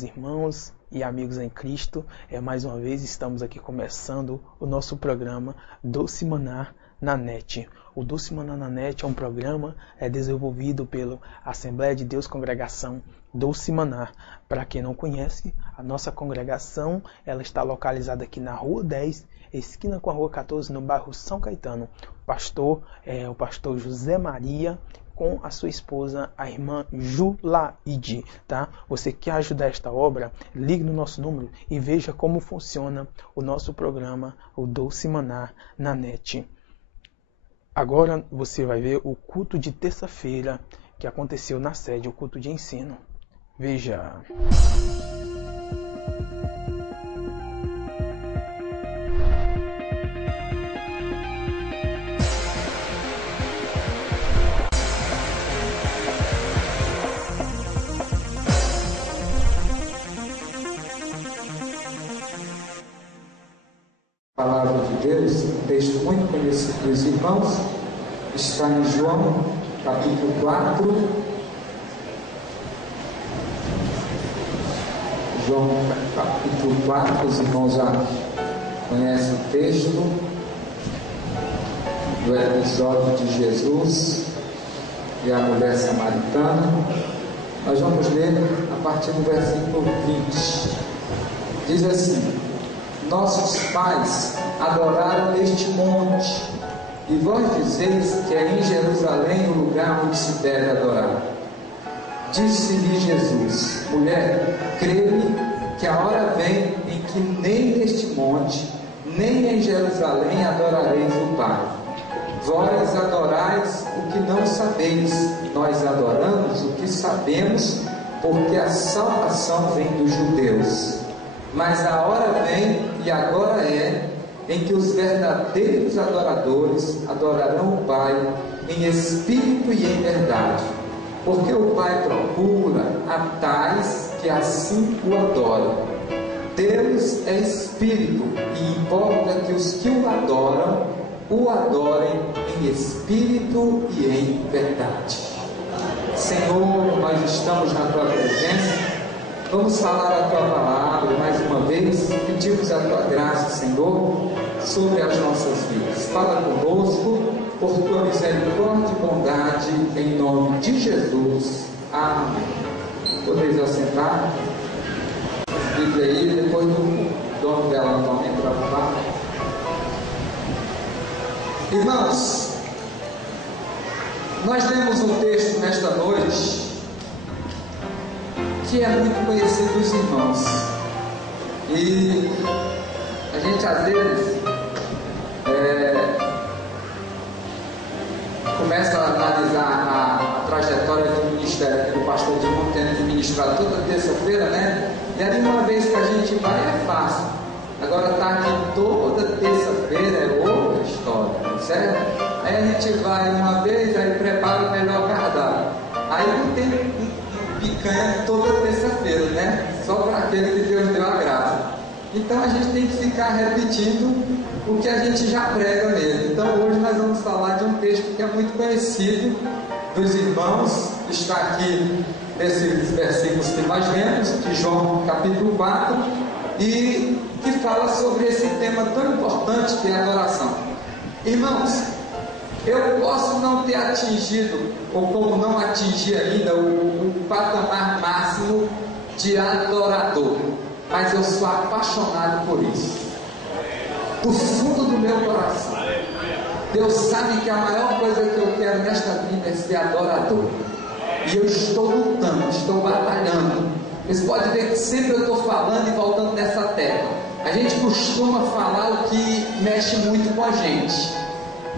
meus irmãos e amigos em Cristo. Mais uma vez estamos aqui começando o nosso programa Doce Maná na NET. O Doce Maná na NET é um programa desenvolvido pela Assembleia de Deus Congregação Doce Maná. Para quem não conhece, a nossa congregação ela está localizada aqui na Rua 10, esquina com a Rua 14, no bairro São Caetano. O pastor José Maria com a sua esposa, a irmã Julaide, tá? Você quer ajudar esta obra? Ligue no nosso número e veja como funciona o nosso programa, o Doce Maná na NET. Agora você vai ver o culto de terça-feira que aconteceu na sede, o culto de ensino. Veja. Palavra de Deus, um texto muito conhecido dos irmãos, está em João, capítulo 4. João, capítulo 4, os irmãos já conhecem o texto do episódio de Jesus e a mulher samaritana. Nós vamos ler a partir do versículo 20. Diz assim: nossos pais adoraram neste monte, e vós dizeis que é em Jerusalém o lugar onde se deve adorar. Disse-lhe Jesus: mulher, crê-me que a hora vem em que nem neste monte, nem em Jerusalém adorareis o Pai. Vós adorais o que não sabeis, nós adoramos o que sabemos, porque a salvação vem dos judeus. Mas a hora vem, e agora é, em que os verdadeiros adoradores adorarão o Pai em espírito e em verdade, porque o Pai procura a tais que assim o adoram. Deus é espírito, e importa que os que o adorem em espírito e em verdade. Senhor, nós estamos na Tua presença. Vamos falar a Tua palavra mais uma vez. Pedimos a Tua graça, Senhor, sobre as nossas vidas. Fala conosco, por Tua misericórdia e bondade, em nome de Jesus. Amém. Podeis assentar. Bíblia aí, depois do dono dela atualmente para falar. Irmãos, nós lemos um texto nesta noite que é muito conhecido dos irmãos, e a gente às vezes começa a analisar a trajetória do ministério do pastor Dilma, tendo ministrado toda terça-feira, né? E ali uma vez que a gente vai é fácil, agora está aqui toda terça-feira é outra história, certo? Aí a gente vai uma vez, aí prepara o melhor cardápio, aí não tem picanha toda terça-feira, né? Só para aquele que Deus deu a graça. Então a gente tem que ficar repetindo o que a gente já prega mesmo. Então hoje nós vamos falar de um texto que é muito conhecido dos irmãos, está aqui nesses versículos que nós lemos, de João capítulo 4, e que fala sobre esse tema tão importante que é a adoração. Irmãos, eu posso não ter atingido, ou como não atingi ainda, o patamar máximo de adorador, mas eu sou apaixonado por isso, do fundo do meu coração. Deus sabe que a maior coisa que eu quero nesta vida é ser adorador, e eu estou lutando, estou batalhando. Vocês podem ver que sempre eu estou falando e voltando nessa tecla. A gente costuma falar o que mexe muito com a gente.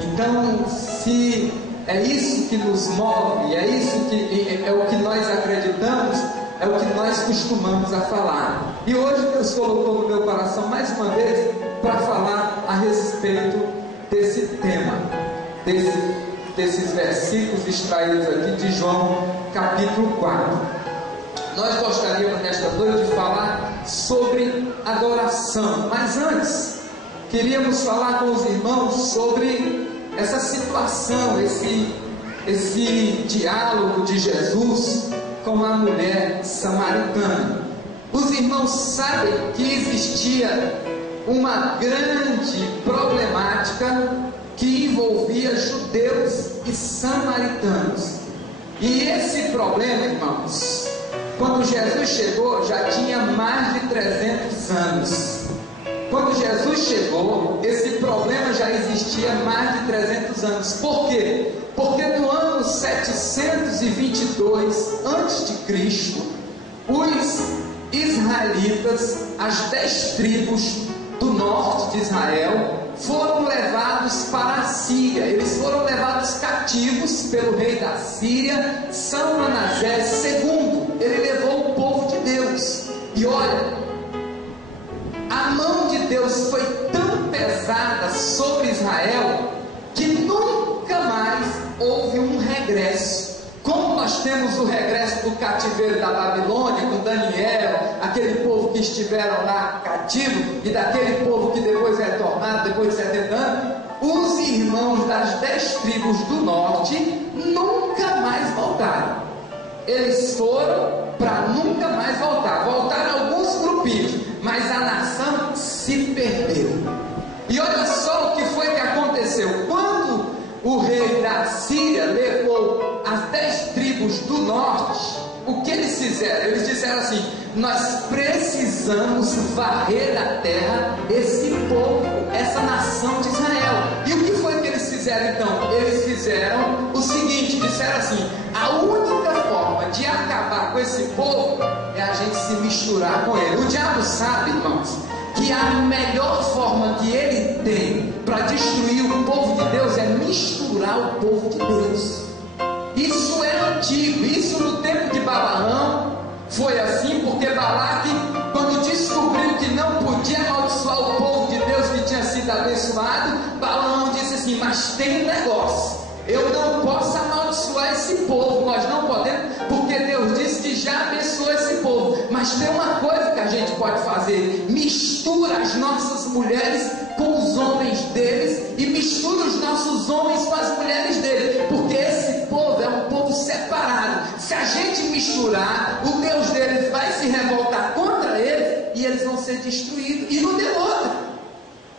Então, se é isso que nos move, é isso que é o que nós acreditamos, é o que nós costumamos a falar. E hoje Deus colocou no meu coração mais uma vez para falar a respeito desse tema, desses versículos extraídos aqui de João capítulo 4. Nós gostaríamos nesta noite de falar sobre adoração, mas antes queríamos falar com os irmãos sobre essa situação, esse diálogo de Jesus com a mulher samaritana. Os irmãos sabem que existia uma grande problemática que envolvia judeus e samaritanos. E esse problema, irmãos, quando Jesus chegou, já tinha mais de 300 anos. Quando Jesus chegou, esse problema já existia há mais de 300 anos. Por quê? Porque no ano 722 a.C., os israelitas, as 10 tribos do norte de Israel, foram levados para a Síria. Eles foram levados cativos pelo rei da Síria, São Manasés II. Ele levou o povo de Deus. E olha, a mão de Deus foi tão pesada sobre Israel que nunca mais houve um regresso. Como nós temos o regresso do cativeiro da Babilônia, com Daniel, aquele povo que estiveram lá cativo, e daquele povo que depois retornaram, depois de 70 anos, os irmãos das 10 tribos do norte nunca mais voltaram. Eles foram para nunca mais voltar. Voltaram alguns grupinhos, mas a nação se perdeu. E olha só o que foi que aconteceu. Quando o rei da Síria levou as 10 tribos do norte, o que eles fizeram? Eles disseram assim: nós precisamos varrer da terra esse povo, essa nação de Israel. E o que foi que eles fizeram então? Eles fizeram o seguinte, disseram assim: a única forma de acabar com esse povo é a gente se misturar com ele. O diabo sabe, irmãos, que a melhor forma que ele tem para destruir o povo de Deus é misturar o povo de Deus. Isso é antigo, isso no tempo de Balaão foi assim, porque Balaque, quando descobriu que não podia amaldiçoar o povo de Deus que tinha sido abençoado, Balaão disse assim: mas tem um negócio, eu não posso amaldiçoar esse povo, nós não podemos, porque Deus disse que já abençoou esse povo. Mas tem uma coisa que a gente pode fazer: mistura as nossas mulheres com os homens deles, e mistura os nossos homens com as mulheres deles, porque esse povo é um povo separado. Se a gente misturar, o Deus deles vai se revoltar contra eles, e eles vão ser destruídos. E não deu outra.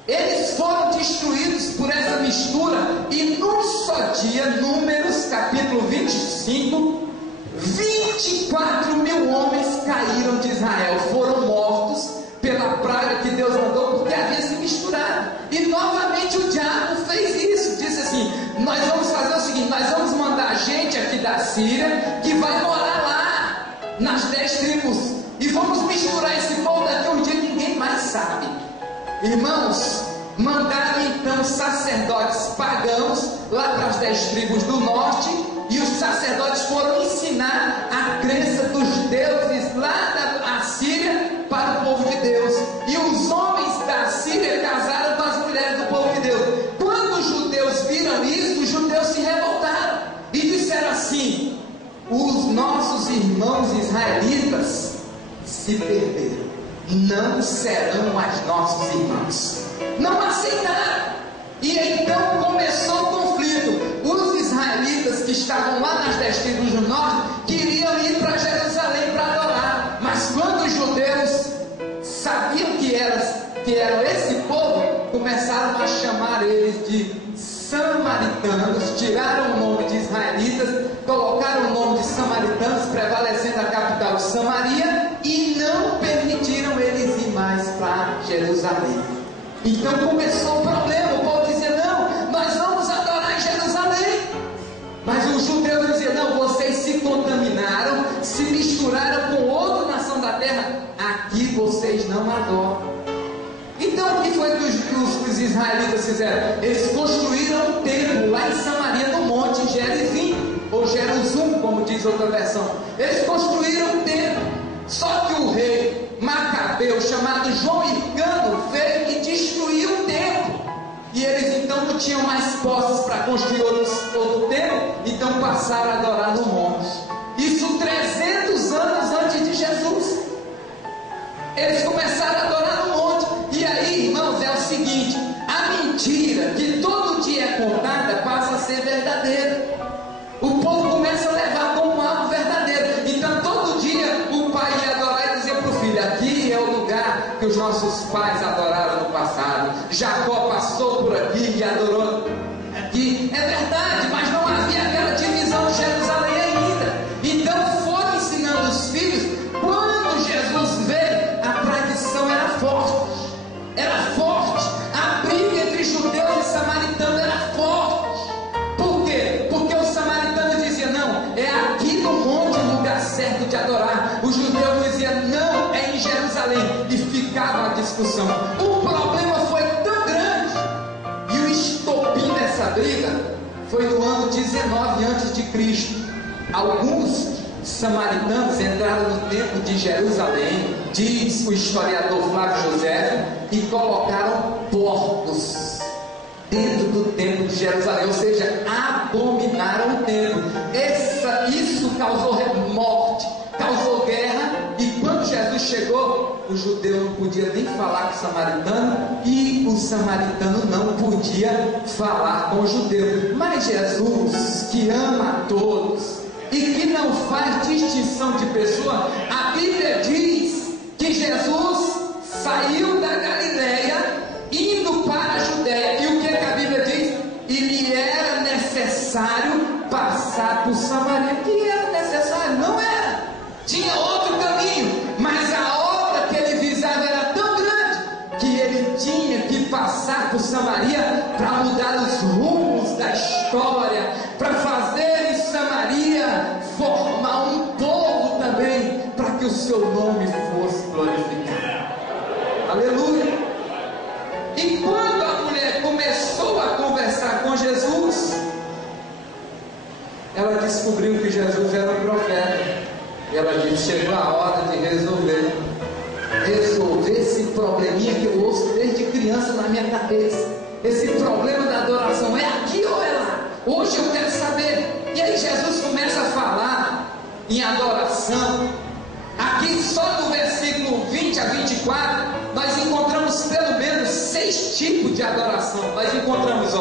Eles foram destruídos por essa mistura, e num só dia, Números capítulo 25, 24 mil homens caíram de Israel, foram mortos pela praga que Deus mandou, porque havia se misturado. E novamente o diabo fez isso, disse assim: nós vamos fazer o seguinte, nós vamos mandar gente aqui da Síria, que vai morar lá, nas 10 tribos, e vamos misturar esse povo, daqui a um dia ninguém mais sabe. Irmãos, mandaram então sacerdotes pagãos lá para as 10 tribos do norte, e os sacerdotes foram ensinar a crença dos deuses lá da Síria para o povo de Deus. E os homens da Síria casaram com as mulheres do povo de Deus. Quando os judeus viram isso, os judeus se revoltaram e disseram assim: os nossos irmãos israelitas se perderam, não serão mais nossos irmãos. Não aceitaram. E então começou o conflito. Os israelitas que estavam lá nas 10 tribos do norte queriam ir para Jerusalém para adorar, mas quando os judeus sabiam que eram esse povo, começaram a chamar eles de samaritanos, tiraram o nome de israelitas, colocaram o nome de samaritanos, prevalecendo a capital de Samaria, e não permitiram eles ir mais para Jerusalém. Então começou o problema. O povo dizia: não, nós vamos adorar em Jerusalém. Mas os judeus diziam: não, vocês se contaminaram, se misturaram com outra nação da terra, aqui vocês não adoram. Então o que foi que os israelitas fizeram? Eles construíram um templo lá em Samaria, no monte Gerizim, ou Jerusum, como diz outra versão. Eles construíram um templo. Só que o rei Macabeu, chamado João Hircano, veio e destruiu o templo. E eles então não tinham mais posses para construir outro templo, então passaram a adorar no monte. Isso 300 anos antes de Jesus. Eles começaram a adorar no monte. E aí, irmãos, é o seguinte: a mentira que todo dia é contada passa a ser verdadeira. O povo começa a levar como algo verdadeiro. Então todo dia o pai ia adorar e dizer para o filho: os nossos pais adoraram no passado. Jacó passou por aqui e adorou aqui. É verdade, mas não havia aquela divisão de Jerusalém ainda. Então foram ensinando os filhos. Quando Jesus veio, a tradição era forte. Era forte. A briga entre judeus e samaritanos era forte. Por quê? Porque os samaritanos diziam, não, é aqui no monte o lugar certo de adorar. Os judeus diziam, não, é em Jerusalém. E ficava a discussão. O problema foi tão grande. E o estopim dessa briga foi no ano 19 a.C. Alguns samaritanos entraram no templo de Jerusalém, diz o historiador Flávio José, e colocaram porcos dentro do templo de Jerusalém, ou seja, abominaram o templo. Isso causou morte, causou guerra, e quando Jesus chegou, o judeu não podia nem falar com o samaritano, e o samaritano não podia falar com o judeu. Mas Jesus, que ama a todos e que não faz distinção de pessoa, a Bíblia diz que Jesus saiu da Galileia indo para a Judéia. E o que a Bíblia diz? E lhe era necessário passar por Samaria. Que era necessário? Não era. Tinha outro caminho, mas a obra que ele visava era tão grande que ele tinha que passar por Samaria para mudar os rumos da história, para fazer em Samaria formar um povo também, para que o seu nome fosse glorificado. Aleluia! E quando a mulher começou a conversar com Jesus, ela descobriu que Jesus era um profeta. E ela disse, chegou a hora de resolver esse probleminha que eu ouço desde criança na minha cabeça. Esse problema da adoração, é aqui ou é lá? Hoje eu quero saber. E aí Jesus começa a falar em adoração. Aqui só no versículo 20 a 24, nós encontramos pelo menos 6 tipos de adoração. Nós encontramos,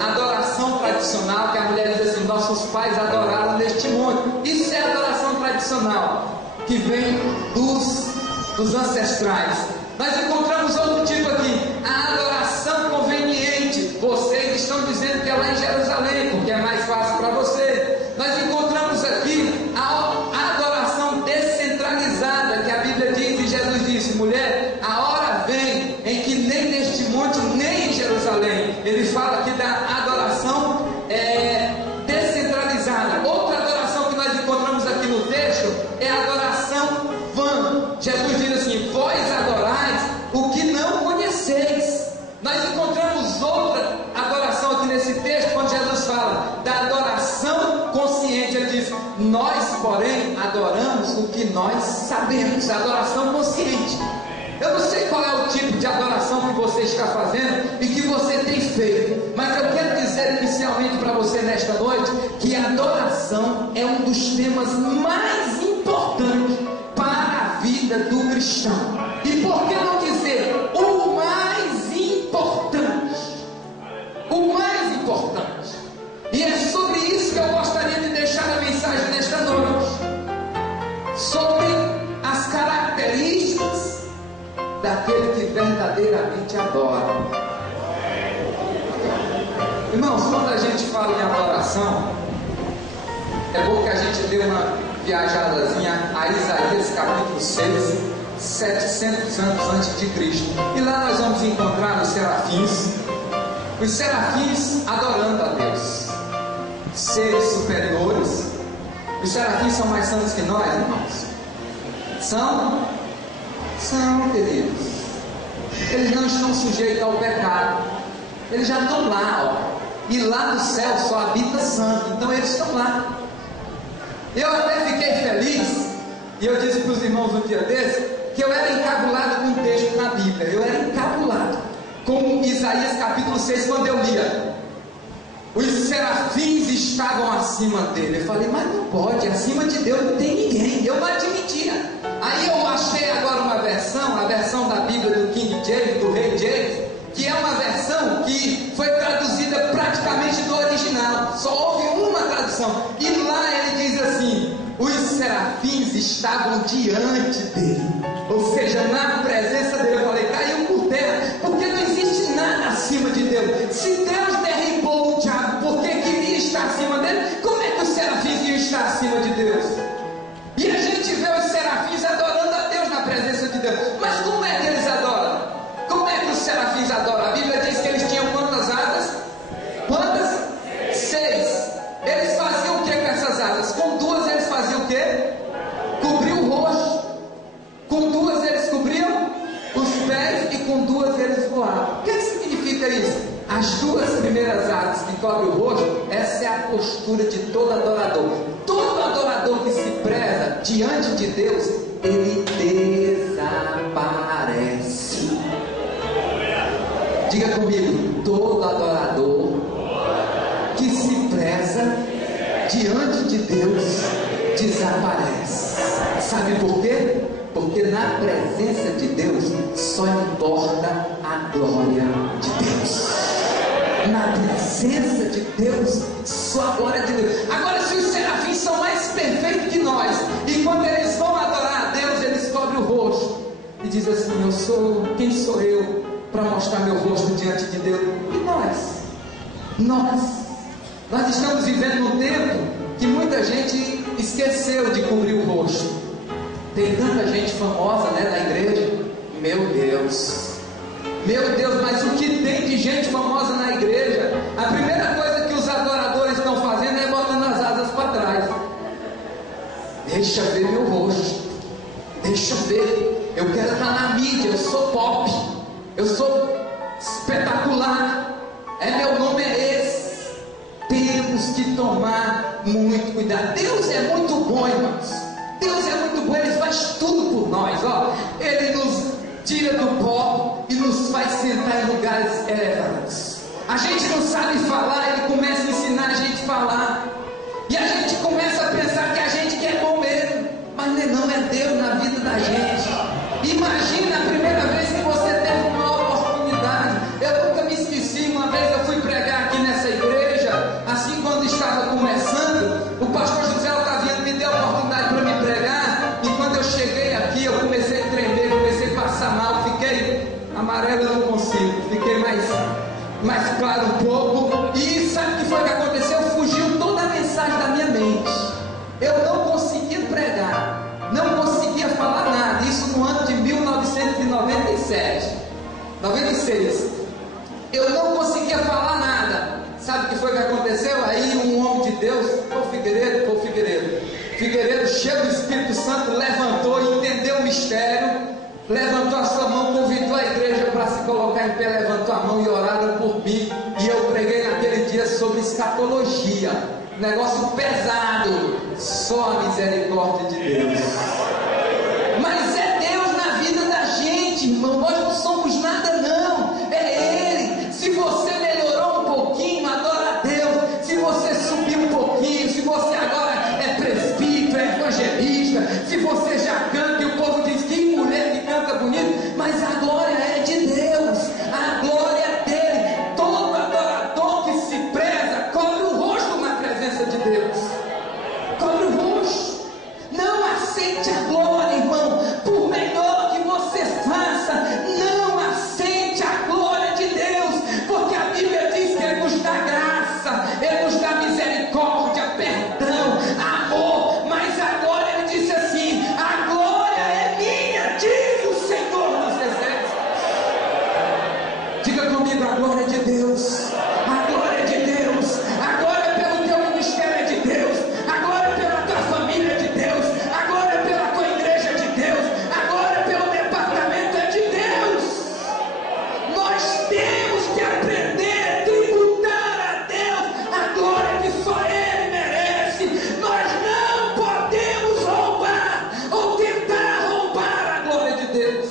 adoração tradicional, que a mulher diz assim, nossos pais adoraram neste monte. Isso é adoração tradicional, que vem dos ancestrais. Nós encontramos outro tipo aqui, a adoração conveniente. Vocês estão dizendo que é lá em Jerusalém, porque é mais fácil para você. Nós encontramos aqui a adoração descentralizada, que a Bíblia diz, e Jesus disse, mulher, a hora vem em que nem neste monte, nem em Jerusalém. Ele fala aqui da adoração descentralizada. Outra adoração que nós encontramos aqui no texto é a adoração vã. Jesus diz assim, vós adorais o que não conheceis. Nós encontramos outra adoração aqui nesse texto, quando Jesus fala da adoração consciente. Ele diz, nós porém adoramos o que nós sabemos. A adoração consciente. Eu não sei qual é o tipo de adoração que você está fazendo e que você tem feito, mas eu quero dizer inicialmente para você nesta noite que a adoração é um dos temas mais importantes para a vida do cristão. E por que não dizer o mais importante? O mais importante. E é sobre isso que eu gostaria de deixar a mensagem nesta noite. Sobre as características daquele que verdadeiramente adora. Irmãos, quando a gente fala em adoração, é bom que a gente dê uma viajadazinha a Isaías capítulo 6, 700 anos antes de Cristo. E lá nós vamos encontrar os serafins adorando a Deus, seres superiores. Os serafins são mais santos que nós, irmãos? São, queridos. Eles não estão sujeitos ao pecado. Eles já estão lá, e lá no céu só habita santo. Então eles estão lá. Eu até fiquei feliz, e eu disse para os irmãos um dia desse, que eu era encabulado com um texto na Bíblia. Eu era encabulado com Isaías capítulo 6, quando eu lia, os serafins estavam acima dele. Eu falei, mas não pode, acima de Deus não tem ninguém. Eu não admitia. Aí eu achei agora uma versão, a versão da Bíblia do King James, do Rei James, que é uma versão que foi traduzida praticamente do original. Só houve uma tradução. E lá ele diz assim, os serafins estavam diante dele, ou seja, na presença dele. Eu falei, caiu por terra, porque não existe nada acima de Deus. Se Deus derribou o diabo porque queria estar acima dele, como é que os serafins iam estar acima de Deus? E a gente vê os serafins adorando a Deus na presença de Deus. Mas como é que eles adoram? Como é que os serafins adoram? A Bíblia diz que eles tinham quantas asas? Quantas? 6. Eles faziam o que com essas asas? Com 2 eles faziam o que? Cobriu o rosto. Com 2 eles cobriam os pés, e com 2 eles voavam. O que significa isso? As 2 primeiras asas que cobrem o rosto, essa é a postura de todo adorador. Todo adorador que se preza diante de Deus, ele desaparece. Diga comigo, todo adorador que se preza diante de Deus desaparece. Sabe por quê? Porque na presença de Deus só importa a glória de Deus. Na presença de Deus, só a glória de Deus. Agora, se os serafins são mais perfeitos que nós, e quando eles vão adorar a Deus, eles cobrem o rosto e dizem assim: quem sou eu para mostrar meu rosto diante de Deus? E nós estamos vivendo num tempo que muita gente esqueceu de cobrir o rosto. Tem tanta gente famosa, né, na igreja. Meu Deus, mas o que tem de gente famosa na igreja? A primeira coisa que os adoradores estão fazendo é botando as asas para trás. Deixa ver meu rosto, deixa ver. Eu quero estar na mídia, eu sou pop, eu sou espetacular, meu nome é esse. Temos que tomar muito cuidado. Deus é muito bom, irmãos. Deus é muito bom, Ele faz tudo por nós, ó. Ele nos tira do pó e nos faz sentar em lugares elevados. A gente não sabe falar, Ele começa a ensinar a gente a falar. E a gente começa a pensar que a gente quer bom mesmo. Mas não é Deus na vida da gente. Imagina a primeira vez que você teve uma oportunidade. Eu nunca me esqueci, uma vez eu fui pregar aqui nessa igreja, assim quando estava começando, o pastor José Otaviano me deu a oportunidade para me pregar, e quando eu cheguei aqui, eu comecei a tremer, comecei a passar mal, fiquei amarelo, eu não consigo, fiquei mais claro um pouco, e sabe o que foi que aconteceu? Fugiu toda a mensagem da minha mente. Eu não conseguia pregar, não conseguia falar nada, isso no ano de 96. Eu não conseguia falar nada. Sabe o que foi que aconteceu? Aí um homem de Deus, Figueiredo, cheio do Espírito Santo, levantou e entendeu o mistério, levantou a sua mão, convidou a igreja para se colocar em pé, levantou a mão e oraram por mim, e eu preguei naquele dia sobre escatologia, negócio pesado, só a misericórdia de Deus. Mas é Deus na vida da gente, irmão. Nós não somos nada, não. É Ele. Se você melhorou um pouquinho, adora a Deus. Se você subiu um pouquinho, se você agora é presbítero, é evangelista, se você já canta e o povo diz que mulher que canta bonito, mas a glória é de Deus. A glória é dele. Todo adorador que se preza cobre o rosto na presença de Deus. Cobre o rosto. Não aceite a glória, irmão. Por melhor que você faça, não aceite a glória de Deus, porque a Bíblia diz que Ele nos dá graça, Ele nos dá misericórdia, perdão, amor. Mas agora Ele disse assim: a glória é minha, diz o Senhor dos Exércitos. Diga comigo: a glória é de Deus. A glória é de Deus. A glória pelo teu ministério é de Deus. A glória pela tua família é de Deus. A glória pela tua igreja é de Deus. A glória pelo departamento é de Deus. Nós temos que aprender a tributar a Deus a glória que só Ele merece. Nós não podemos roubar ou tentar roubar a glória de Deus.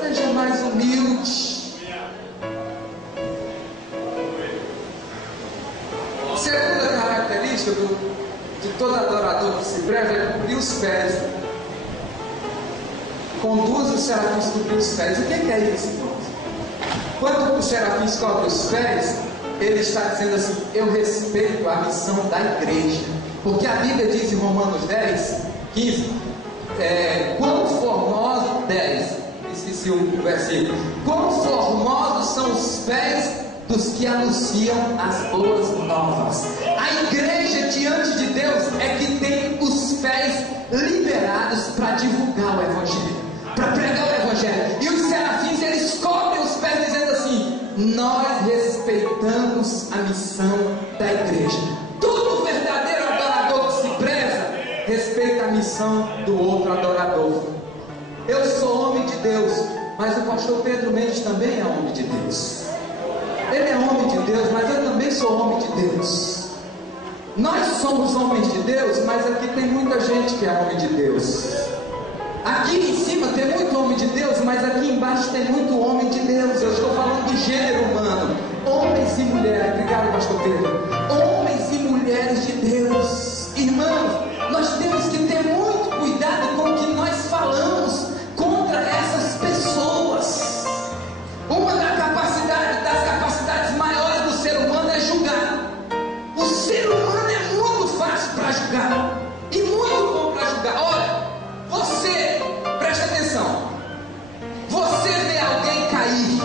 Seja mais humilde. Segunda característica de todo adorador que se preza é cobrir os pés. Conduz os serafins a cobrir os pés. O que é isso, irmãos? Quando os serafins cobrem os pés, ele está dizendo assim: eu respeito a missão da igreja. Porque a Bíblia diz em Romanos 10 15. Quão formosos, 10, esqueci o versículo. Quão formosos são os pés dos que anunciam as boas novas. A igreja diante de Deus é que tem os pés liberados para divulgar o Evangelho, para pregar o Evangelho. E os serafins, eles cobrem os pés dizendo assim: nós respeitamos a missão da igreja. Todo verdadeiro adorador que se preza respeita a missão do outro adorador. Eu sou homem de Deus, mas o pastor Pedro Mendes também é homem de Deus. Ele é homem de Deus, mas eu também sou homem de Deus. Nós somos homens de Deus, mas aqui tem muita gente que é homem de Deus. Aqui em cima tem muito homem de Deus, mas aqui embaixo tem muito homem de Deus. Eu estou falando do gênero humano. Homens e mulheres, obrigado pastor Pedro. Homens e mulheres de Deus. Irmãos, nós temos que ter muito cuidado com o que nós falamos contra essas pessoas. Uma das capacidades maiores do ser humano é julgar. O ser humano é muito fácil para julgar e muito bom para julgar. Olha, você, presta atenção, você vê alguém cair,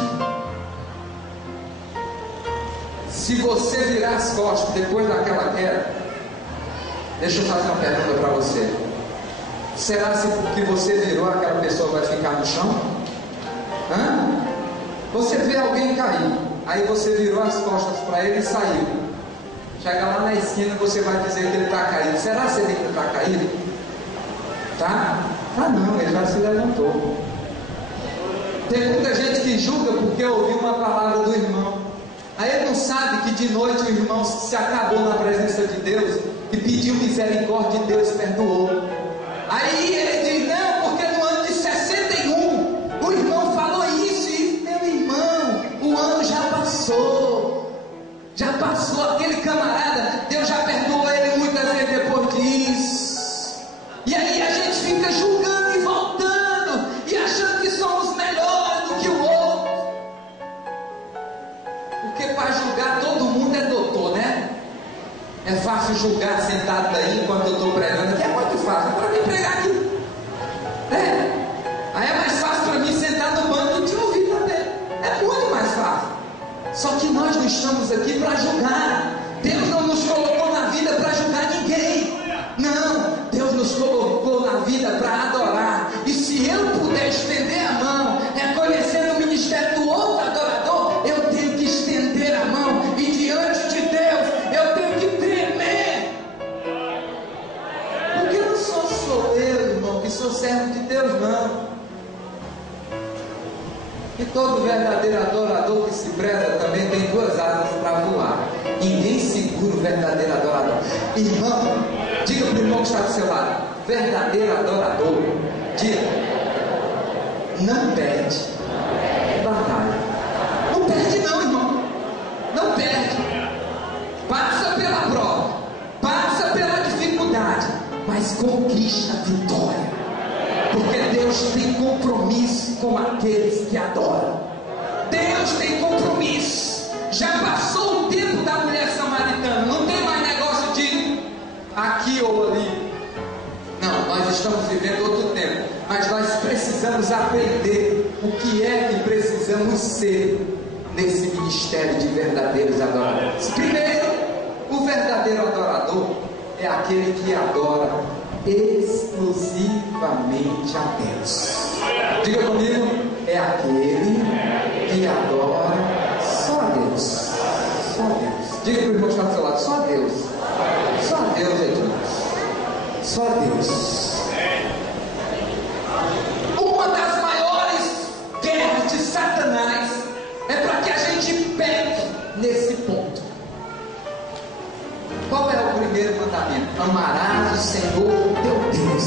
se você virar as costas depois daquela queda, deixa eu fazer uma pergunta para você: será que você virou, aquela pessoa vai ficar no chão? Você vê alguém cair, aí você virou as costas para ele e saiu. Chega lá na esquina, você vai dizer que ele está caído. Será que ele está caído? Tá? Ah não, ele já se levantou. Tem muita gente que julga porque ouviu uma palavra do irmão. Aí ele não sabe que de noite o irmão se acabou na presença de Deus e pediu misericórdia e Deus perdoou. Aí ele diz: não, porque no ano de 61 o irmão falou isso. E meu irmão, o ano já passou. Já passou, aquele camarada, Deus já perdoou ele muitas vezes depois disso. E aí a gente fica julgando e voltando e achando que somos melhores do que o outro. Porque para julgar todo mundo é doutor, né? É fácil julgar sentado daí enquanto eu estou pregando aqui, é muito fácil para mim pregar aqui. Aí é mais fácil para mim sentar no banco e te ouvir também. É muito mais fácil. Só que nós não estamos aqui para julgar. Deus não nos colocou na vida para julgar ninguém. Não, Deus nos colocou na vida para adorar. E se eu puder estender a mão, reconhecendo o ministério do outro adorador, eu tenho que estender a mão. E diante de Deus, eu tenho que tremer. Porque não sou eu, irmão, que sou servo de Deus, não. E todo verdadeiro adorador que se preza também tem duas asas para voar. Ninguém segura o verdadeiro adorador. Irmão, diga para o irmão que está do seu lado: verdadeiro adorador, diga, não perde batalha. Não perde não, irmão. Não perde. Passa pela prova, passa pela dificuldade, mas conquista a vitória. Porque Deus tem compromisso com aqueles que adoram. Deus tem compromisso. Já passou o tempo da mulher samaritana. Não tem mais negócio de aqui ou ali. Não, nós estamos vivendo outro tempo. Mas nós precisamos aprender o que é que precisamos ser nesse ministério de verdadeiros adoradores. Primeiro, o verdadeiro adorador é aquele que adora exclusivamente a Deus. Diga comigo: é aquele que adora só a Deus. Só a Deus. Diga para o irmão que está do seu lado: só a Deus. Só a Deus, gente. Só a Deus. Uma das maiores guerras de Satanás é para que a gente pegue nesse ponto. Qual é o primeiro mandamento? Amarás o Senhor teu Deus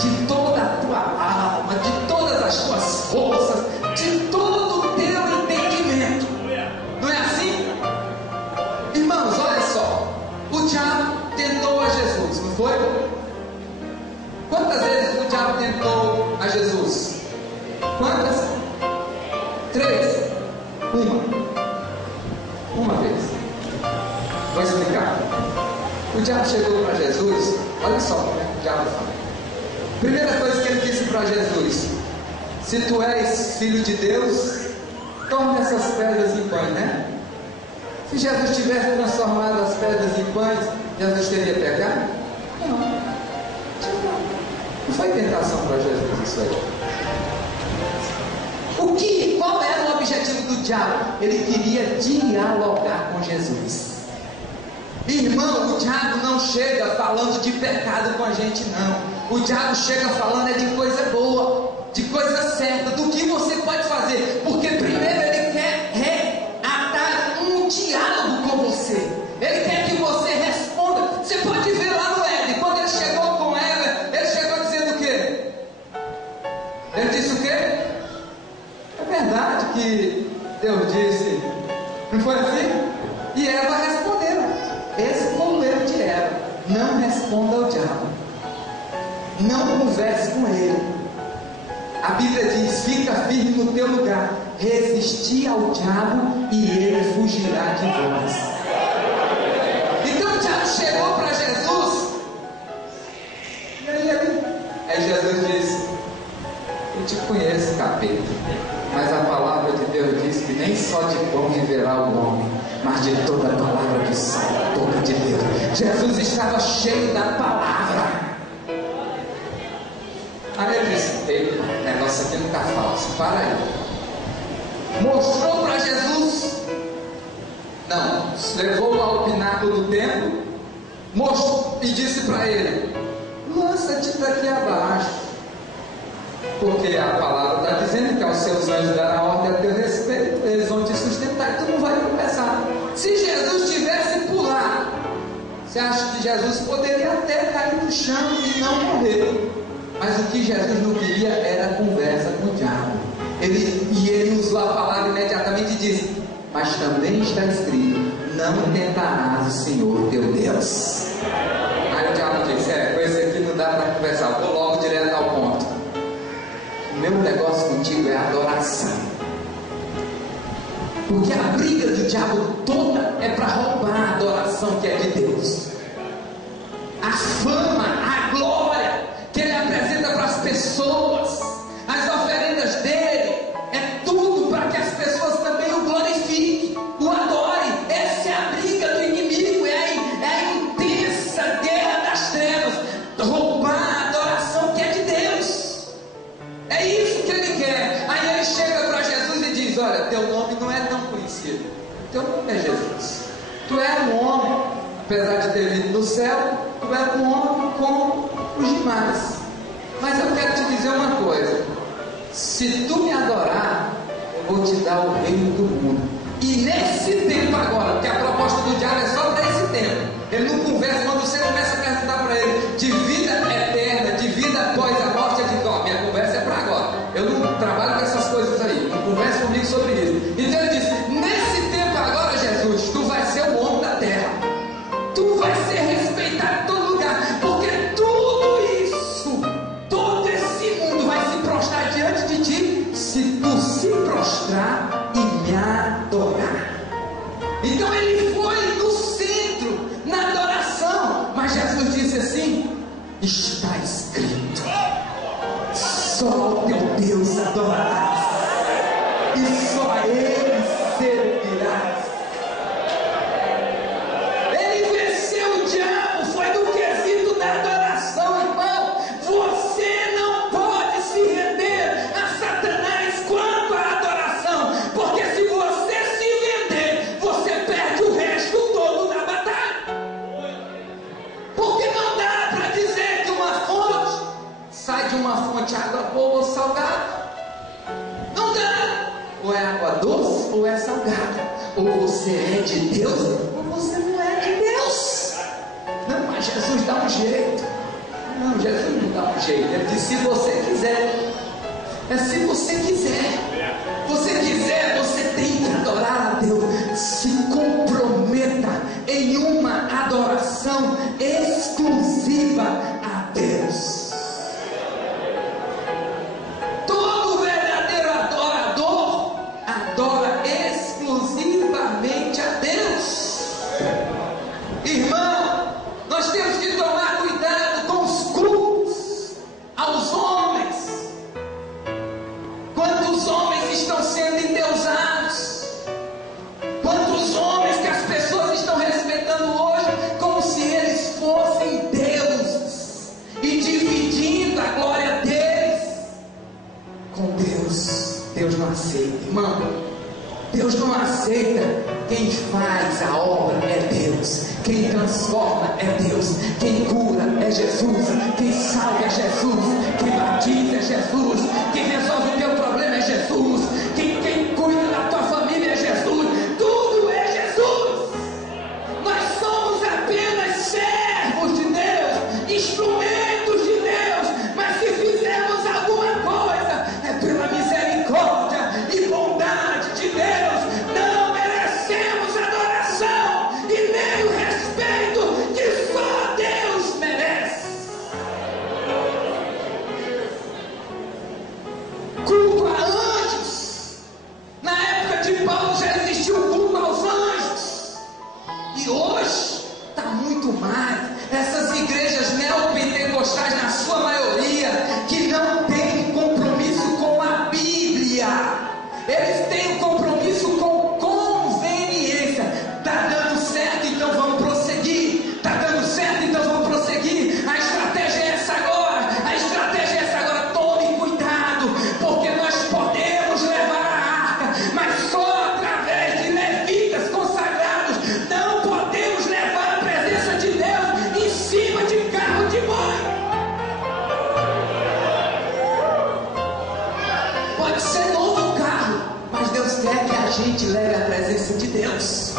de toda a tua alma, de todas as tuas forças, de todo o teu entendimento. Não é assim? Irmãos, olha só. O diabo tentou a Jesus, não foi? Quantas vezes o diabo tentou a Jesus? Quantas? 3. Uma vez. Vou explicar. O diabo chegou para Jesus. Olha só como é que o diabo fala. Primeira coisa que ele disse para Jesus: se tu és filho de Deus, torna essas pedras em pães, né? Se Jesus tivesse transformado as pedras em pães, Jesus teria pecado? Não foi tentação para Jesus isso aí. Qual era o objetivo do diabo? Ele queria dialogar com Jesus. Irmão, o diabo não chega falando de pecado com a gente, não. O diabo chega falando de coisa boa, de coisa certa, do que você pode fazer. Porque primeiro ele quer reatar um diálogo com você. Ele quer que você responda. Você pode ver lá no Éden, quando ele chegou com Eva, ele chegou dizendo o quê? Ele disse o quê? É verdade que Deus disse, não foi assim? E Eva respondeu. Esse foi o erro de Eva. Não responda ao diabo. Não converse com ele. A Bíblia diz: fica firme no teu lugar, resistir ao diabo e ele fugirá de vós. Então o diabo chegou para Jesus. E aí Jesus disse: eu te conheço, capeta, mas a palavra de Deus diz que nem só de pão viverá o homem, mas de toda a palavra que sai da boca de Deus. Jesus estava cheio da palavra. Aí ele disse: ei, o negócio aqui não está falso, para aí. Mostrou para Jesus. Não, levou ao pináculo do templo, mostrou e disse para ele: lança-te daqui abaixo, porque a palavra está dizendo que aos seus anjos dará ordem a teu respeito, eles vão te sustentar e tu não vai tropeçar. Se Jesus tivesse pulado, você acha que Jesus poderia até cair no chão e não morrer? Mas o que Jesus não queria era conversa com o diabo. Ele usou a palavra imediatamente e disse: mas também está escrito: não tentarás o Senhor teu Deus. Aí o diabo disse: com esse aqui não dá para conversar, vou logo direto ao ponto. O meu negócio contigo é adoração. Porque a briga do diabo toda é para roubar a adoração que é de Deus. A fama, a glória que ele apresenta para as pessoas, as oferendas dele, é tudo para que as pessoas também o glorifiquem, o adorem. Essa é a briga do inimigo, é a intensa guerra das trevas, roubar a adoração que é de Deus. É isso que ele quer. Aí ele chega para Jesus e diz: olha, teu nome não é tão conhecido, teu nome é Jesus. Tu é um homem, apesar de ter vindo do céu, tu é um homem como os demais. Mas eu quero te dizer uma coisa: se tu me adorar, eu vou te dar o reino do mundo. E nesse tempo agora, porque a proposta do diabo é só para esse tempo, ele não conversa. Quando você começa a perguntar para ele de vida eterna, de vida após a morte, ele diz: ó, minha conversa é para agora, eu não trabalho com essas coisas aí, não conversa comigo sobre isso. Então ele diz: nesse tempo agora, Jesus, tu vai ser o homem da terra, tu vai ser respeitado em todo lugar, porque tudo isso, todo esse mundo vai se prostrar diante de ti, se tu se prostrar e me adorar. Então ele foi no centro, na adoração. Mas Jesus disse assim: está escrito, só o teu Deus adorarás, e só a Ele servirás. Ele venceu o diabo, foi no quesito da adoração, irmão. Você não pode se render a Satanás quanto à adoração, porque se você se vender, você perde o resto todo da batalha. Porque não dá para dizer que uma fonte sai de uma fonte água boa ou salgada. Não dá. Ou é água doce ou é salgada. Ou você é de Deus ou você não é de Deus. Não, mas Jesus dá um jeito. Não, Jesus não dá um jeito. Ele diz: se você quiser. É se você quiser. Você quiser, você tem que adorar a Deus. Se comprometa em uma adoração exclusiva a Deus. Todo verdadeiro adorador adora exclusivamente a Deus. Irmão, nós temos que tomar cuidado com os cultos aos não aceita, irmão. Deus não aceita. Quem faz a obra é Deus. Quem transforma é Deus. Quem cura é Jesus. Quem salva é Jesus. Quem batiza é Jesus. Quem resolve o teu problema é Jesus. Quem cuida da tua família é Jesus. Tudo é Jesus. Nós somos apenas servos de Deus, instrumentos de Deus. Mas se fizermos alguma coisa, é pela misericórdia e bondade de Deus. Não merecemos adoração e nem o respeito que só Deus merece. Culto a anjos. Na época de Paulo já existiu o culto aos anjos. E hoje está muito mais. Essas igrejas neopentecostais, na sua maioria, que não têm compromisso com a Bíblia. Eles têm um compromisso com conveniência. Está dando certo, então vamos prosseguir. Está dando certo, então vamos prosseguir. A estratégia é essa agora. A estratégia é essa agora. Tome cuidado, porque nós podemos levar a arca, mas só através de levitas consagrados. Não podemos levar a presença de Deus em cima de carro de mãe. Pode ser novo o carro, mas Deus quer que a gente leve a presença de Deus.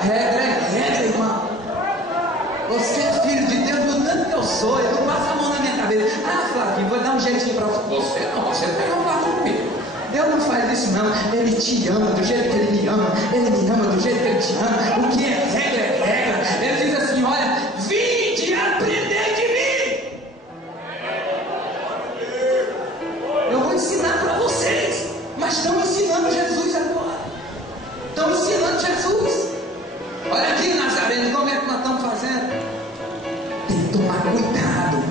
Regra é regra, irmão. Você é filho de Deus do tanto que eu sou. Eu não passo a mão na minha cabeça. Ah, Flavinho, vou dar um jeitinho pra você. Não, você pega um lado comigo. Deus não faz isso não. Ele te ama do jeito que Ele me ama. Ele me ama do jeito que Ele te ama. O que é regra é regra. Ele diz assim, olha, vinde e aprender de mim. Eu vou ensinar para vocês. Mas estão ensinando Jesus agora. Estão ensinando Jesus. Olha aqui, Nazareno, como é que nós estamos fazendo? Tem que tomar cuidado.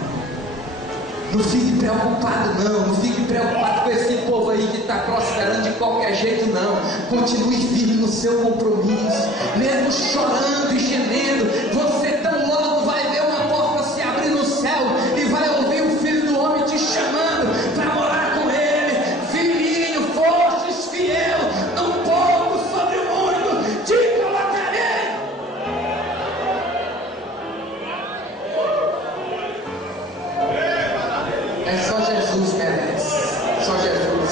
Não fique preocupado não. Não fique preocupado com esse povo aí que está prosperando de qualquer jeito não. Continue firme no seu compromisso. Mesmo chorando e gemendo, você tão logo vai ver uma porta se abrir no céu e vai ouvir o Filho do Homem te chamando para morar com Ele. Filhinho, fostes fiel num pouco, sobre o muito te colocarei. É só Jesus merece. Só Jesus.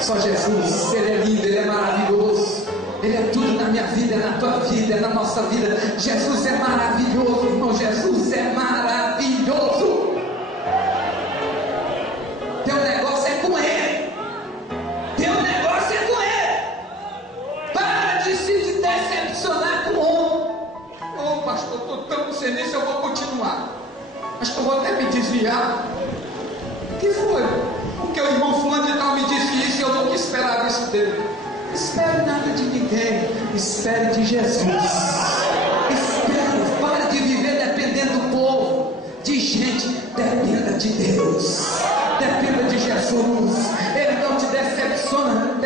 Só Jesus. Ele é lindo, Ele é maravilhoso. Ele é tudo na minha vida, é na tua vida, é na nossa vida. Jesus é maravilhoso, irmão. Jesus é maravilhoso. Teu negócio é com Ele. Teu negócio é com Ele. Para de se decepcionar com o homem. Ô pastor, estou tão sem nisso, eu vou continuar. Acho que eu vou até me desviar. O que foi? Porque o irmão fulano de tal me disse isso e eu nunca esperava isso dele. Espere nada de ninguém. Espere de Jesus. Espere. Pare de viver dependendo do povo, de gente. Dependa de Deus. Dependa de Jesus. Ele não te decepciona.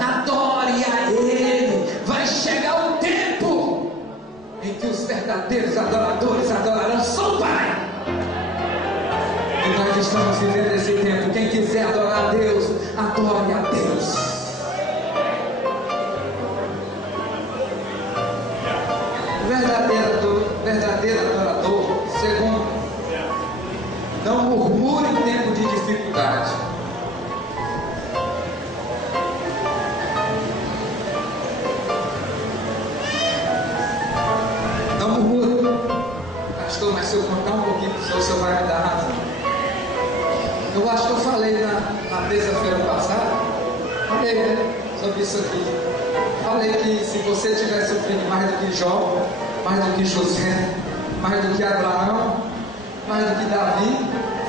Adore a Ele. Vai chegar o tempo em que os verdadeiros adoradores adorarão só o Pai. E nós estamos vivendo esse tempo. Quem quiser adorar a Deus, adore a Deus. Verdadeiro adorador, segundo, não murmure em tempo de dificuldade. Não murmure. Pastor, mas se eu contar um pouquinho para o senhor vai me dar razão. Eu acho que eu falei na terça-feira passada, falei, né, sobre isso aqui. Falei que se você tiver sofrido mais do que Jó, mais do que José, mais do que Abraão, mais do que Davi,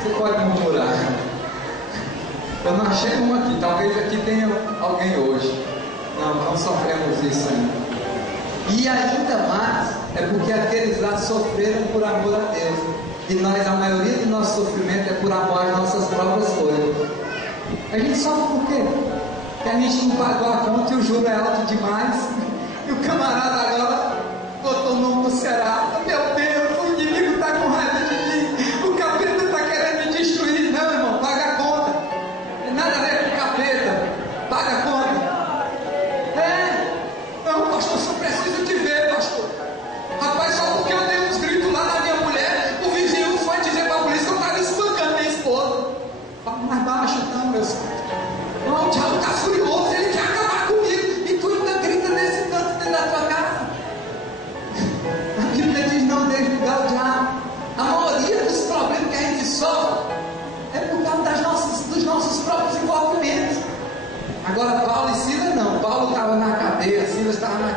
você pode murmurar. Eu não achei um aqui, talvez aqui tenha alguém hoje. Não sofremos isso ainda. E ainda mais é porque aqueles lá sofreram por amor a Deus. E nós, a maioria do nosso sofrimento é por amor às nossas próprias coisas. A gente sofre por quê? Porque a gente não pagou a conta e o juro é alto demais. E o camarada agora botou o nome no Serasa. Meu Deus, o inimigo está com raiva de mim. O capeta está querendo me destruir.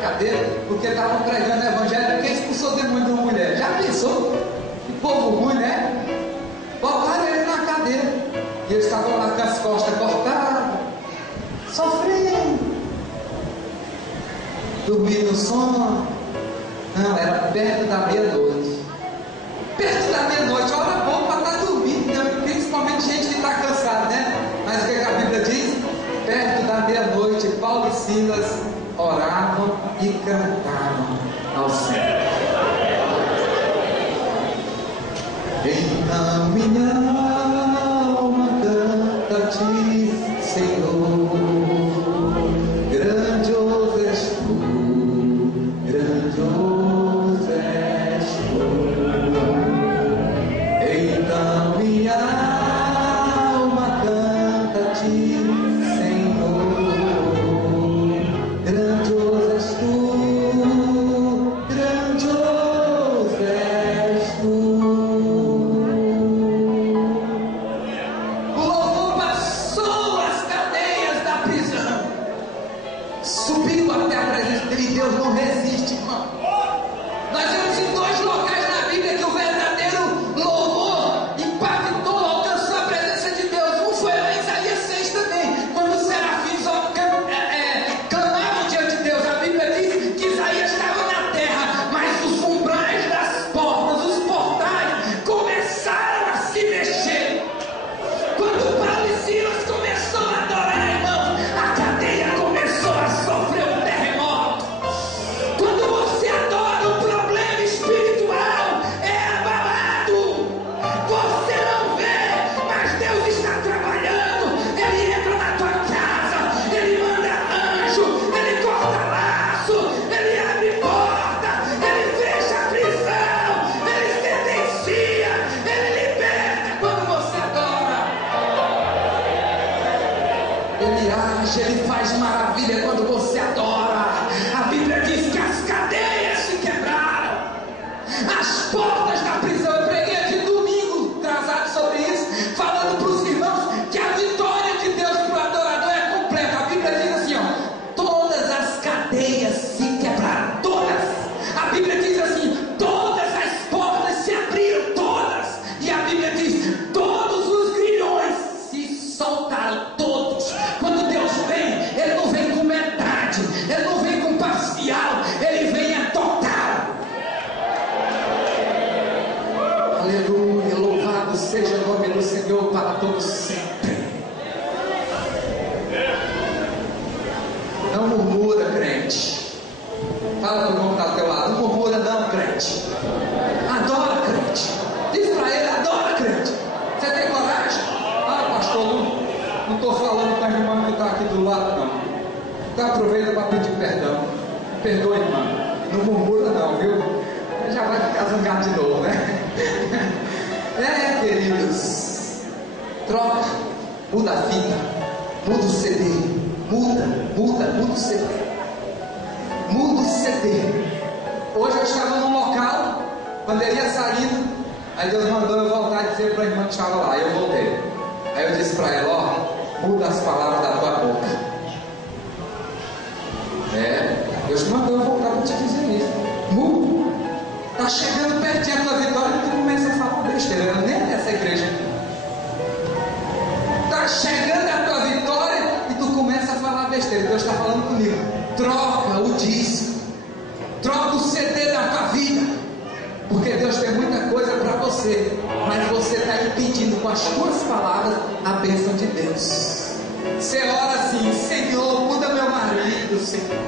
cadeira, porque estavam pregando o evangelho, quem expulsou o demônio de uma mulher. Já pensou? Que povo ruim, né? Botaram ele na cadeira, e eles estavam lá com as costas cortadas, sofrendo, dormindo no sono. Não, era perto da meia-noite. Perto da meia-noite, hora boa para estar dormindo, né? Principalmente gente que está cansada, né? Mas o que a Bíblia diz? Perto da meia-noite, Paulo e Silas oravam e cantavam ao Senhor. Então minha alma canta-te, Senhor, grandioso és tu, grandioso és tu. Então minha alma canta-te, Senhor, grandioso és tu, grandioso és tu. O louvor passou as cadeias da prisão, subiu até a presença dele. Deus não resiste, irmão. Nós vemos em dois locais na Bíblia que o verdadeiro louvor impactou, alcançou a presença de Deus. Um foi lá em Isaías 6 também, quando os serafins clamavam diante de Deus. A Bíblia diz que Isaías estava na terra, mas os umbrais das portas, os portais, começaram a se mexer. Quando Paulo e Silas começaram a adorar, irmão, a cadeia começou a sofrer um terremoto. Quando você adora, o problema espiritual é abalado. Você não vê, mas Deus está trabalhando. Ele entra na tua casa, Ele manda anjo, Ele corta laço, Ele abre porta, Ele fecha a prisão, Ele sentencia, Ele liberta quando você adora. Ele age, Ele faz maravilha quando você adora. A Bíblia diz que as cadeias se quebraram, as portas da prisão. Eu preguei aqui domingo atrasado sobre isso, falando para os irmãos que a vitória de Deus para o adorador é completa. A Bíblia diz assim, ó, todas as cadeias se quebraram, todas. A Bíblia diz assim, todas as portas se abriram, todas. E a Bíblia diz, todos os grilhões se soltaram, todos. Quando Deus vem, Ele não vem com metade, Ele não vem com parcial, Ele vem a total. Aleluia, louvado seja o nome do Senhor para todos sempre. Não murmura, crente. Fala do irmão que está ao teu lado, não murmura não, crente. Adora, crente. Diz para ele, adora, crente. Você tem coragem? Ah, pastor, não estou falando com a irmã que está aqui do lado, não. Então aproveita para pedir perdão. Perdoa, irmã. Não murmura não, viu? Já vai ficar zangado de novo, né? Queridos. Troca. Muda a fita. Muda o CD. Muda o CD. Muda o CD. Hoje eu estava num local, quando ele ia saindo, aí Deus mandou eu voltar e dizer para a irmã que estava lá. Eu voltei. Aí eu disse para ela, ó, muda as palavras da tua boca. Deus mandou eu voltar para te dizer isso. Muda. Está chegando pertinho a tua vitória e tu começa a falar besteira. Eu nem é dessa igreja aqui. Está chegando a tua vitória e tu começa a falar besteira. Deus está falando comigo. Troca o disco. Troca o CD da tua vida. Porque Deus tem muita coisa para você. Mas você está impedindo com as tuas palavras a bênção de Deus. Você ora assim, Senhor, muda meu marido, Senhor.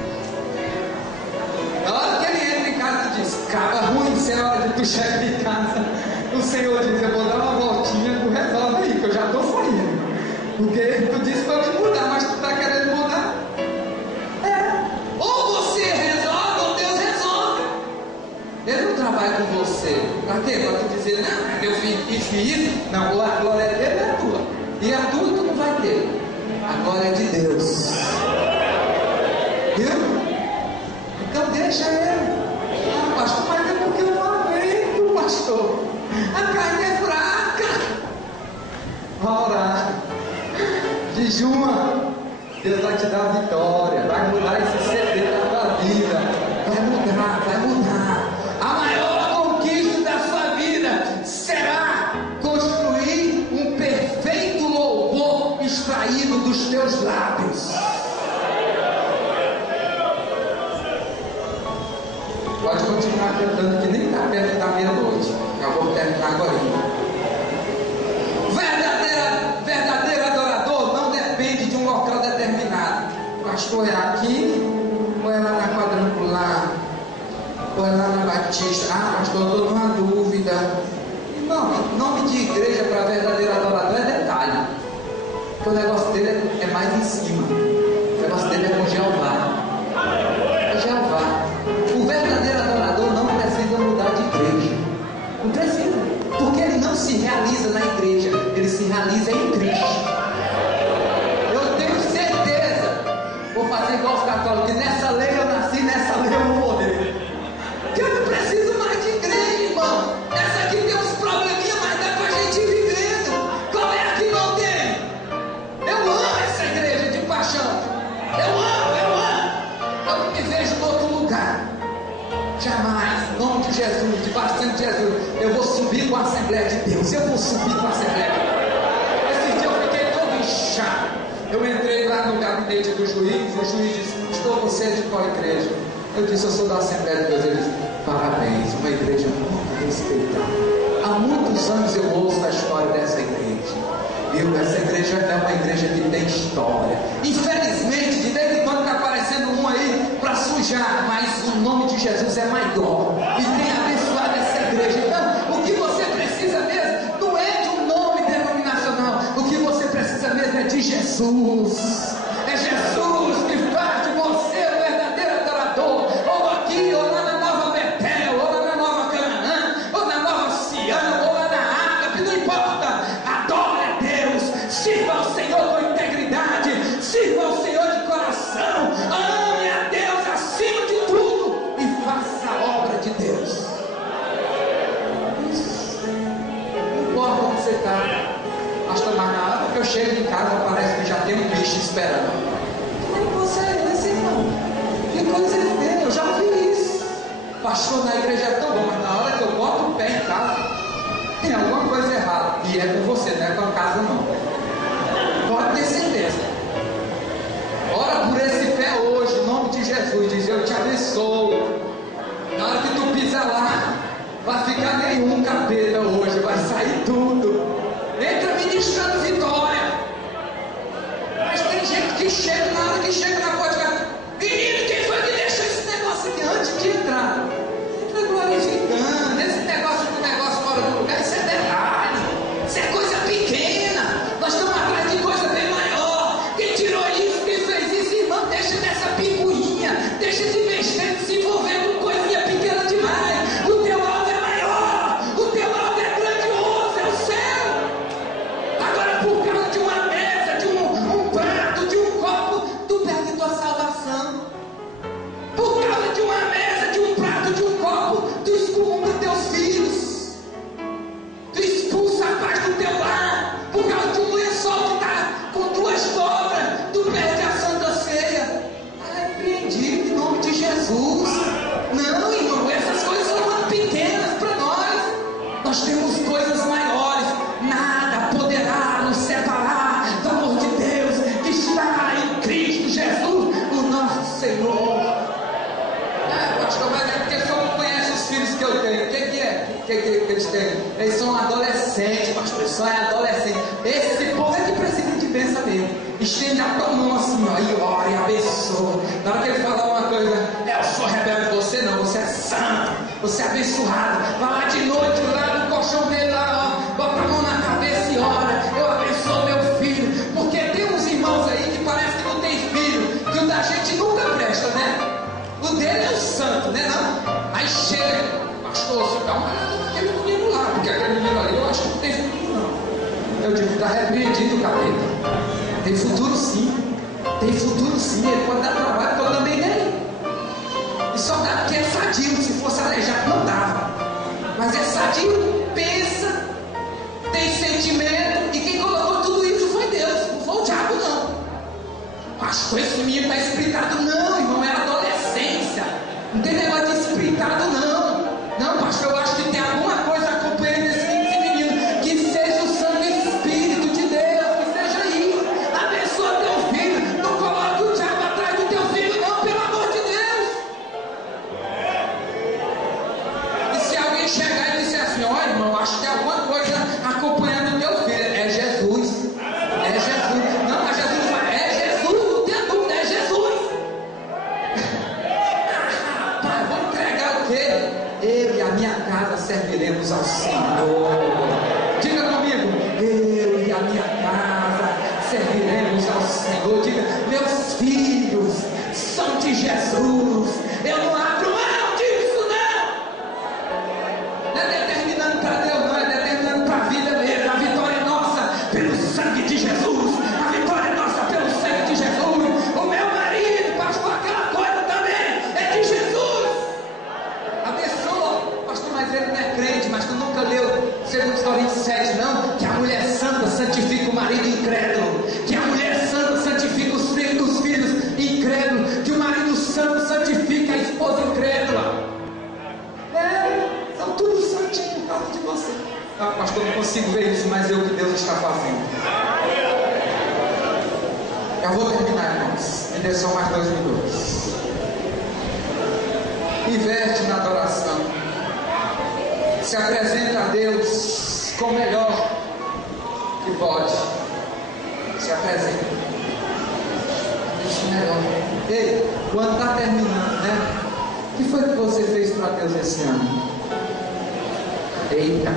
Na hora que ele entra em casa e diz, cara ruim, se é hora de tu chegar em casa, o Senhor diz, eu vou dar uma voltinha, tu resolve aí, que eu já estou saindo. Porque tu disse para eu mudar, mas tu está querendo mudar. Ou você resolve, ou Deus resolve. Ele não trabalha com você. Para quê? Para tu dizer, não, eu fiz isso. Não, a glória dele é tua. E a tua tu não vai ter. A glória é de Deus. Viu? Então deixa ele. Ah, pastor, mas é porque eu não aguento, pastor. A carne é fraca. Ora, jejuma. Deus vai te dar a vitória. Vai mudar esse CD da tua vida. mudar, vai mudar. A maior conquista da sua vida será construir um perfeito louvor extraído dos teus lábios. Pode continuar cantando, que nem está perto da meia-noite. Eu vou terminar agora. Verdadeiro adorador não depende de um local determinado. Pastor, é aqui, ou é lá na Quadrangular, ou é lá na Batista? Ah, pastor, eu estou numa dúvida. Irmão, nome de igreja para verdadeiro adorador é detalhe. Porque o negócio dele é mais em cima. O negócio dele é com Jeová. É Jeová. O verdadeiro adorador não precisa mudar de igreja. Não precisa. Porque ele não se realiza na igreja. Ele se realiza em Cristo. Eu tenho certeza. Vou fazer igual os católicos. Nessa lei eu nasci, nessa lei eu vou morrer. Porque eu não preciso mais de igreja, irmão. Essa aqui tem uns probleminhas, mas dá pra gente ir vivendo. Qual é a que não tem? Eu amo essa igreja de paixão. Eu amo. Eu não me vejo em outro lugar. Jamais, em nome de Jesus, de bastante Jesus, eu vou subir com a Assembleia de Deus. Eu vou subir com a Assembleia de Deus. Esse dia eu fiquei todo inchado. Eu entrei lá no gabinete do juiz, e o juiz disse: estou você de qual igreja? Eu disse: eu sou da Assembleia de Deus. Ele disse: parabéns, uma igreja muito respeitada. Há muitos anos eu ouço a história dessa igreja. Viu? Essa igreja é uma igreja que tem história. Infelizmente, de vez em quando está aparecendo um aí para sujar, mas o nome de Jesus é maior e tem abençoado essa igreja. Então, o que você precisa mesmo não é de um nome denominacional. O que você precisa mesmo é de Jesus. É Jesus que faz de você o verdadeiro adorador. Ou aqui, ou lá na Nova Betel, ou lá na Nova Canaã, ou na Nova Sião, ou lá na Ágape, não importa. Adore a Deus, sirva ao Senhor com integridade, sirva ao Senhor de coração, ame a Deus acima de tudo e faça a obra de Deus. Isso. Não importa onde você está, pastor, mas na hora que eu chego em casa parece que já tem um bicho esperando. Quem você é esse, irmão? Que coisa é dele? Eu já ouvi isso. Pastor, na igreja é tão bom, mas na hora que eu boto o pé em casa tem alguma coisa errada. E é com você, não é com a casa não. Pode ter certeza. Ora por esse pé hoje, em nome de Jesus. Diz: eu te abençoo. Na hora que tu pisar lá, vai ficar nenhum capeta hoje, vai sair tudo. Entra ministrando vitória. Mas tem gente que chega, na hora que chega na porta, menino, quem foi que deixou esse negócio aqui antes de entrar? Entra glorificando. Esse negócio fora do lugar, isso é detalhe. Isso é coisa pequena. Nós estamos atrás de coisa bem maior. Quem tirou isso, quem fez isso, irmão, deixa dessa picuinha. Deixa de mexer, de se envolver com coisinha pequena demais. O teu alvo é maior. O teu alvo é grandioso, é o céu. Agora, por causa de uma mesa, de um prato, de um copo, tu perde tua salvação. Por causa de uma mesa, de um prato, de um copo, tu escumbra teus filhos. Tu expulsa a paz do teu lar. Por causa de um lençol que está com duas dobras, tu perde a Santa Ceia. Arrependido em nome de Jesus. Não, irmão, essas coisas são muito pequenas para nós. Nós temos coisas maiores. Nada poderá nos separar do amor de Deus que está em Cristo Jesus, o nosso Senhor. Pastor, mas é porque só não conhece os filhos que eu tenho. O que é? O que eles têm? Eles são adolescentes, pastor. Eles são adolescentes. Esse povo é que precisa de bênção mesmo. Estende a tua mão assim, ó, e ora e abençoa. Na hora que ele falar uma coisa, eu sou rebelde, você não, você é santo, você é abençoado. Vai lá de noite, lá no colchão dele, lá, ó, bota a mão na cabeça e ora. Eu abençoo meu filho. Porque tem uns irmãos aí que parece que não tem filho, que o da gente nunca presta, né? O dele é o santo, né? Não? Aí chega, pastor, você dá uma olhada naquele menino lá, porque aquele menino ali eu acho que não tem futuro, não. Eu digo: está repreendido, capeta. Tem futuro sim. Tem futuro sim. Ele pode dar trabalho, que eu também dei. E só dá porque é sadio. Se fosse aleijado, não dava. Mas é sadio, pensa, tem sentimento. E quem colocou tudo isso foi Deus, não foi o diabo, não. Pastor, esse menino está espirituado. Não, irmão, é adolescência. Não tem negócio de espritado, não. Não, pastor, eu acho que tem alguma coisa acompanhando esse menino. Que seja o Santo Espírito de Deus, que seja isso. Abençoa teu filho. Não coloque o diabo atrás do teu filho, não, pelo amor de Deus. E se alguém chegar e disser assim, ó irmão, acho que tem alguma coisa acompanhando o teu filho, é Jesus. É Jesus. Não, mas Jesus fala, é Jesus, não tem dúvida, é Jesus. Pai, vou entregar o quê? Eu e a minha casa serviremos ao Senhor. Diga comigo, eu e a minha casa serviremos ao Senhor. Diga, meus filhos são de Jesus. Eu não abro mão disso, não. Não é determinando para Deus, não, é determinando para a vida mesmo. A vitória é nossa pelo sangue de Jesus. A vitória é nossa pelo sangue de Jesus. O meu marido, pastor, aquela coisa também é de Jesus. Abençoa, pastor, mas ele não é crente. Mas tu nunca leu 2 Coríntios 7, não? Que a mulher santa santifica o marido incrédulo. Que a mulher santa santifica os filhos incrédulos. Que o marido santo santifica a esposa incrédula. São tudo santinhos por causa de você. Ah, pastor, não consigo ver isso, mas é o que Deus está fazendo. Eu vou terminar, irmãos. Me dê só mais 2 minutos. Investe na adoração. Se apresenta a Deus com o melhor que pode. Se apresenta. Isso é melhor. Ei, quando está terminando, né? O que foi que você fez para Deus esse ano? Eita,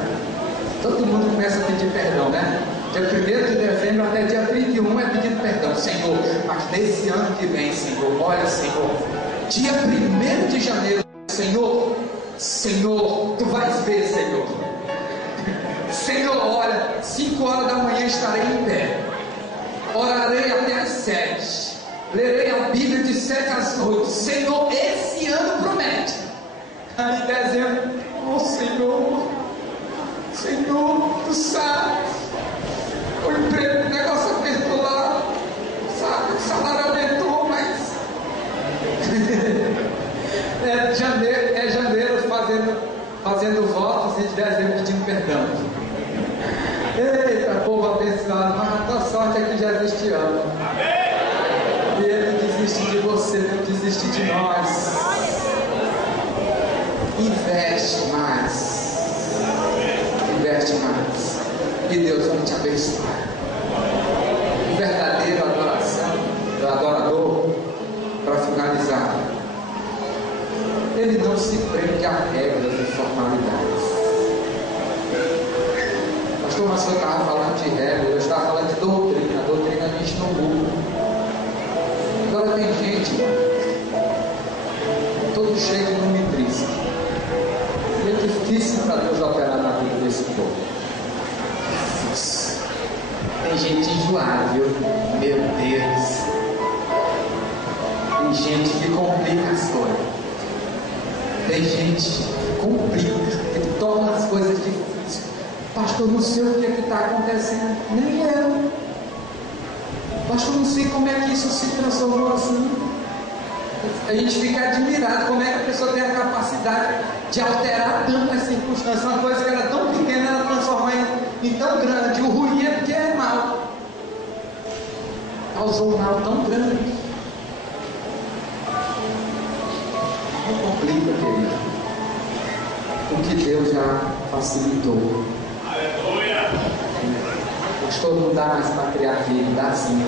todo mundo começa a pedir perdão, né? Dia 1º de dezembro até dia 31 é pedindo perdão. Senhor, mas nesse ano que vem, Senhor, olha, Senhor, dia 1º de janeiro, Senhor, Tu vais ver, Senhor. Senhor, olha, 5 horas da manhã estarei em pé. Orarei até às 7. Lerei a Bíblia de 7 às 8. Senhor, esse ano promete. Aí em dezembro, oh Senhor, Tu sabes. O emprego, o negócio apertou lá. Sabe, o salário aumentou, mas é janeiro fazendo votos e de dezembro pedindo perdão. Eita, povo abençoado, mas a tua sorte é que Jesus te ama. E Ele desiste de você, não desiste de nós. Investe mais. E Deus vai te abençoar. O verdadeiro adorador, para finalizar, ele não se prende a regras e formalidades. Pastor, mas eu estava falando de regras, eu estava falando de doutrina. A doutrina a gente não muda. Agora tem gente todo cheio de numitrícia. E é difícil para Deus operar na vida desse povo. Tem gente enjoada, viu? Meu Deus. Tem gente que complica as coisas. Tem gente que complica, que torna as coisas difíceis. Pastor, não sei o que está acontecendo. Nem eu. Pastor, não sei como é que isso se transformou assim. A gente fica admirado como é que a pessoa tem a capacidade de alterar tantas circunstâncias. Uma coisa que era tão pequena, ela transforma em tão grande. O ruim é porque é mal. Causou um mal tão grande. Não complica, querido. O que Deus já facilitou. Aleluia! Pastor, não dá mais para criar filho, dá sim.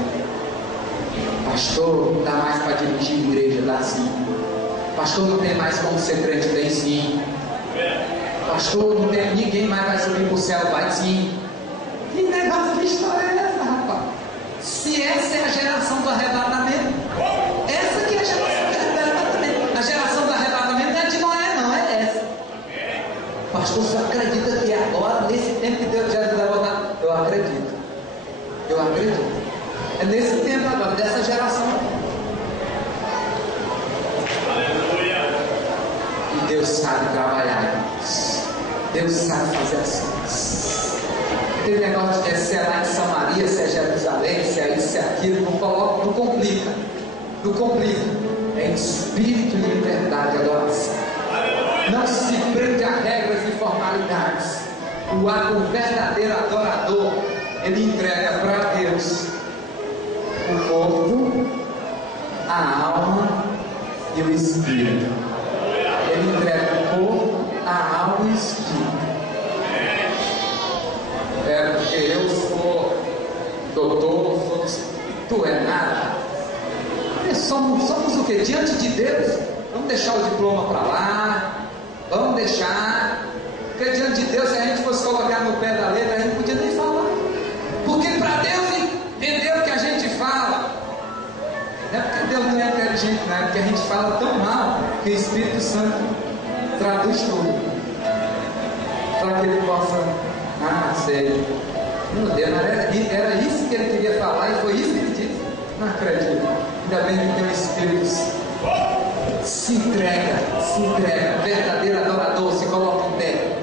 Pastor, não dá mais para dirigir igreja, dá sim. Pastor, não tem mais como ser crente, tem sim. Pastor, não tem, ninguém mais vai subir para o céu, vai sim. Que negócio de história é essa, rapaz? Se essa é a geração do arrebatamento, essa que é a geração do arrebatamento. A geração do arrebatamento não é de Noé, não, é essa. Pastor, você acredita que agora, nesse tempo que Deus já vai voltar? Eu acredito. É nesse tempo agora, dessa geração. Aleluia. E Deus sabe trabalhar, irmãos. Deus sabe fazer as coisas. Aquele negócio de se é lá em Samaria, se é Jerusalém, se é isso, se é aquilo, não coloca, não complica. é em espírito e em verdade adoração. Não se prende a regras e formalidades. O verdadeiro adorador, ele entrega para Deus o corpo, a alma e o espírito. Ele entrega o corpo, a alma e o espírito. Porque eu sou doutor, tu é nada. Somos o que? Diante de Deus, vamos deixar o diploma para lá, vamos deixar, porque diante de Deus, se a gente fosse colocar no pé da letra, a gente não podia nem falar, porque para Deus entender o que a gente fala, não é porque Deus não é inteligente, não é porque a gente fala tão mal, que o Espírito Santo traduz tudo, para que ele possa, sei, meu Deus, era isso que ele queria falar, e foi isso que ele disse, não acredito, ainda bem que tem o Espírito. Se entrega, verdadeiro adorador, se coloca em pé.